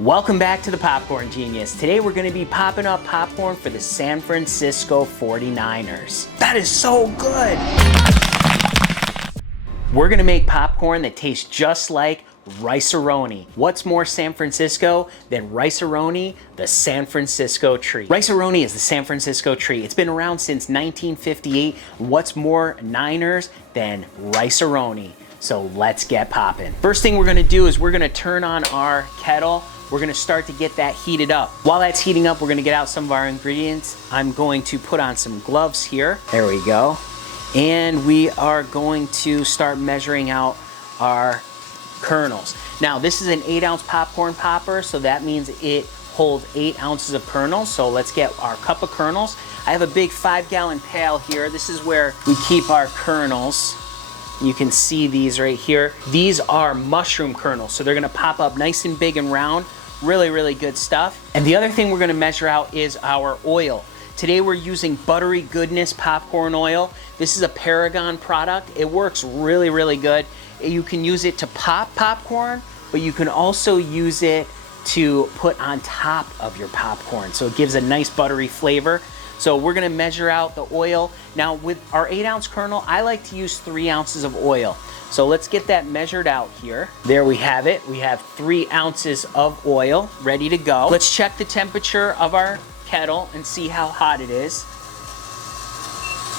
Welcome back to the Popcorn Genius. Today we're going to be popping up popcorn for the San Francisco 49ers. That is so good! We're going to make popcorn that tastes just like Rice-A-Roni. What's more San Francisco than Rice-A-Roni, the San Francisco treat? Rice-A-Roni is the San Francisco treat. It's been around since 1958. What's more Niners than Rice-A-Roni? So let's get popping. First thing we're going to do is we're going to turn on our kettle. We're gonna start to get that heated up. While that's heating up, we're gonna get out some of our ingredients. I'm going to put on some gloves here. There we go. And we are going to start measuring out our kernels. Now, this is an 8-ounce popcorn popper, so that means it holds 8 ounces of kernels. So let's get our cup of kernels. I have a big 5-gallon pail here. This is where we keep our kernels. You can see these right here. These are mushroom kernels, so they're gonna pop up nice and big and round. Really, really good stuff. And the other thing we're gonna measure out is our oil. Today we're using Buttery Goodness popcorn oil. This is a Paragon product. It works really, really good. You can use it to pop popcorn, but you can also use it to put on top of your popcorn. So it gives a nice buttery flavor. So we're gonna measure out the oil. Now with our 8-ounce kernel, I like to use 3 ounces of oil. So let's get that measured out here. There we have it. We have 3 ounces of oil ready to go. Let's check the temperature of our kettle and see how hot it is.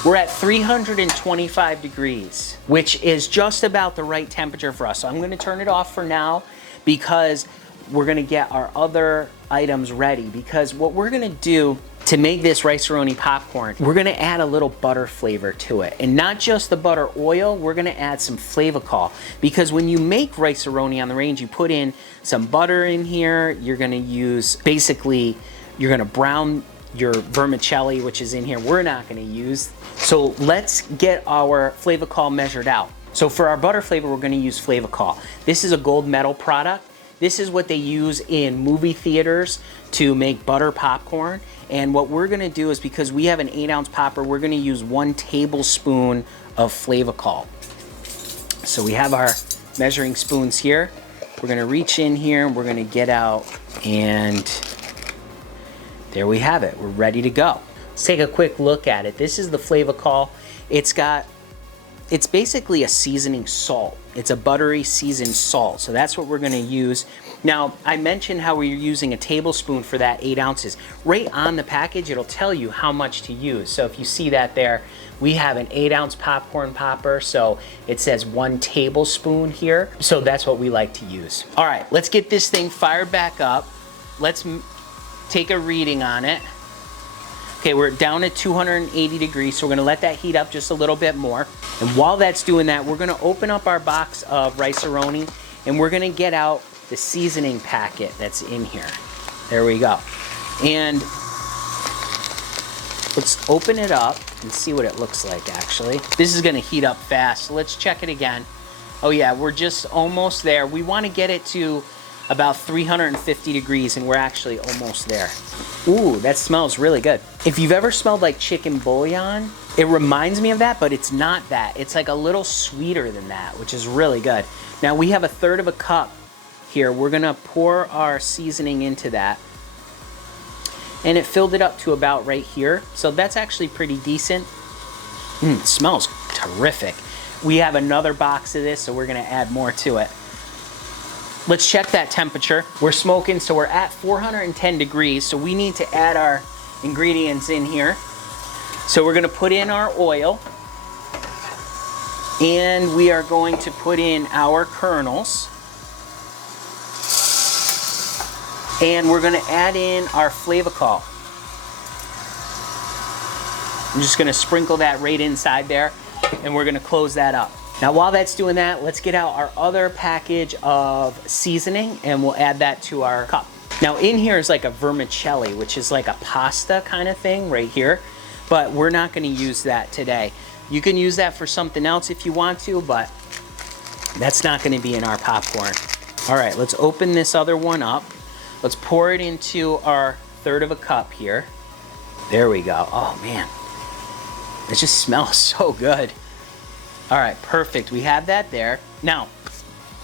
We're at 325 degrees, which is just about the right temperature for us. So I'm gonna turn it off for now because we're gonna get our other items ready, because what we're gonna do to make this Rice-A-Roni popcorn, we're gonna add a little butter flavor to it. And not just the butter oil, we're gonna add some Flavacol. Because when you make Rice-A-Roni on the range, you put in some butter in here, you're gonna use, basically, you're gonna brown your vermicelli, which is in here, we're not gonna use. So let's get our Flavacol measured out. So for our butter flavor, we're gonna use Flavacol. This is a gold medal product. This is what they use in movie theaters to make butter popcorn. And what we're gonna do is, because we have an 8-ounce popper, we're gonna use 1 tablespoon of Flavacol. So we have our measuring spoons here. We're gonna reach in here, and we're gonna get out, and there we have it. We're ready to go. Let's take a quick look at it. This is the Flavacol. It's basically a seasoning salt. It's a buttery seasoned salt. So that's what we're gonna use. Now, I mentioned how we're using a tablespoon for that 8 ounces. Right on the package, it'll tell you how much to use. So if you see that there, we have an 8-ounce popcorn popper. So it says 1 tablespoon here. So that's what we like to use. All right, let's get this thing fired back up. Let's take a reading on it. Okay, we're down at 280 degrees, so we're gonna let that heat up just a little bit more. And while that's doing that, we're gonna open up our box of Rice-A-Roni, and we're gonna get out the seasoning packet that's in here. There we go. And let's open it up and see what it looks like, actually. This is gonna heat up fast, so let's check it again. Oh yeah, we're just almost there. We wanna get it to about 350 degrees, and we're actually almost there. Ooh, that smells really good. If you've ever smelled like chicken bouillon, it reminds me of that, but it's not that. It's like a little sweeter than that, which is really good. Now we have 1/3 of a cup here. We're gonna pour our seasoning into that. And it filled it up to about right here. So that's actually pretty decent. It smells terrific. We have another box of this, so we're gonna add more to it. Let's check that temperature. We're smoking, so we're at 410 degrees, so we need to add our ingredients in here. So we're gonna put in our oil, and we are going to put in our kernels, and we're gonna add in our Flavacol. I'm just gonna sprinkle that right inside there, and we're gonna close that up. Now while that's doing that, let's get out our other package of seasoning, and we'll add that to our cup. Now in here is like a vermicelli, which is like a pasta kind of thing right here, but we're not gonna use that today. You can use that for something else if you want to, but that's not gonna be in our popcorn. All right, let's open this other one up. Let's pour it into our 1/3 of a cup here. There we go. Oh man, it just smells so good. All right, perfect. We have that there. Now,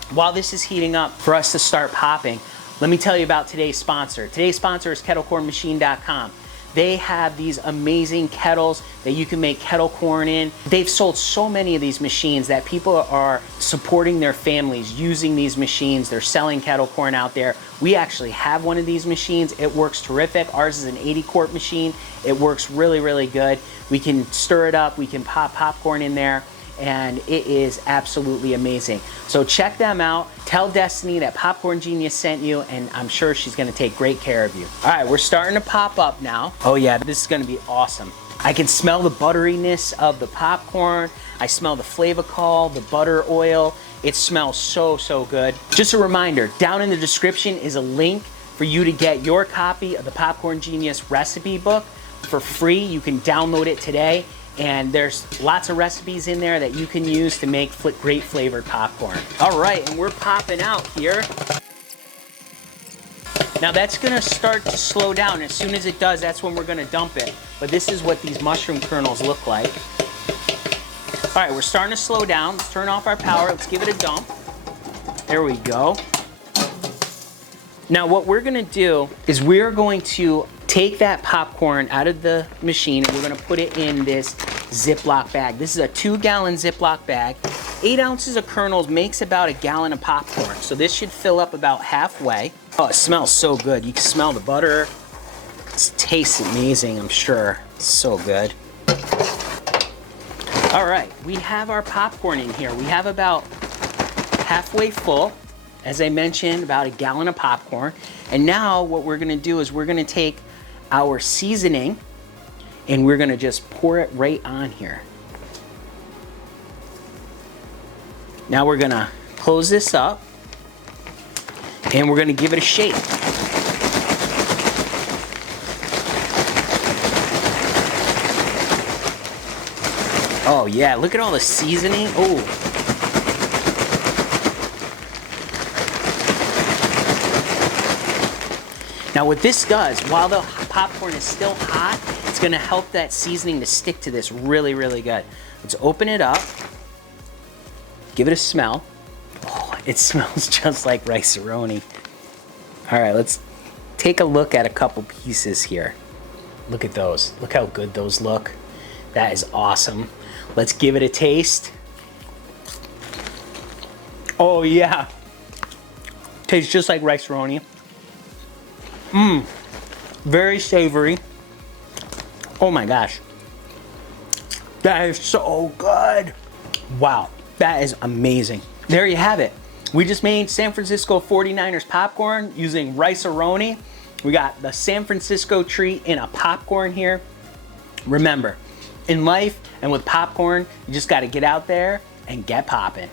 while this is heating up for us to start popping, Let me tell you about today's sponsor. Today's sponsor is kettlecornmachine.com. They have these amazing kettles that you can make kettle corn in. They've sold so many of these machines that people are supporting their families using these machines. They're selling kettle corn out there. We actually have one of these machines. It works terrific. Ours is an 80-quart machine. It works really, really good. We can stir it up. We can pop popcorn in there, and it is absolutely amazing. So check them out. Tell Destiny that Popcorn Genius sent you, and I'm sure she's gonna take great care of you. All right, we're starting to pop up now. Oh yeah, this is gonna be awesome. I can smell the butteriness of the popcorn. I smell the flavacol, the butter oil. It smells so, so good. Just a reminder, down in the description is a link for you to get your copy of the Popcorn Genius recipe book for free. You can download it today. And there's lots of recipes in there that you can use to make great flavored popcorn. All right, and we're popping out here. Now that's gonna start to slow down. As soon as it does, that's when we're gonna dump it. But this is what these mushroom kernels look like. All right, we're starting to slow down. Let's turn off our power. Let's give it a dump. There we go. Now what we're gonna do is we're going to take that popcorn out of the machine and we're gonna put it in this Ziploc bag. This is a 2-gallon Ziploc bag. 8 ounces of kernels makes about a gallon of popcorn. So this should fill up about halfway. Oh, it smells so good. You can smell the butter. It tastes amazing, I'm sure. It's so good. All right, we have our popcorn in here. We have about halfway full. As I mentioned, about a gallon of popcorn. And now what we're gonna do is we're gonna take our seasoning and we're gonna just pour it right on here. Now we're gonna close this up and we're gonna give it a shake. Oh yeah, look at all the seasoning. Oh. Now what this does, while the popcorn is still hot, it's gonna help that seasoning to stick to this really, really good. Let's open it up, give it a smell. Oh, it smells just like Rice-A-Roni. All right, let's take a look at a couple pieces here. Look at those, look how good those look. That is awesome. Let's give it a taste. Oh yeah, tastes just like Rice-A-Roni. Mmm, very savory. Oh my gosh, that is so good. Wow, that is amazing. There you have it. We just made San Francisco 49ers popcorn using Rice-A-Roni. We got the San Francisco treat in a popcorn here. Remember, in life and with popcorn, you just gotta get out there and get popping.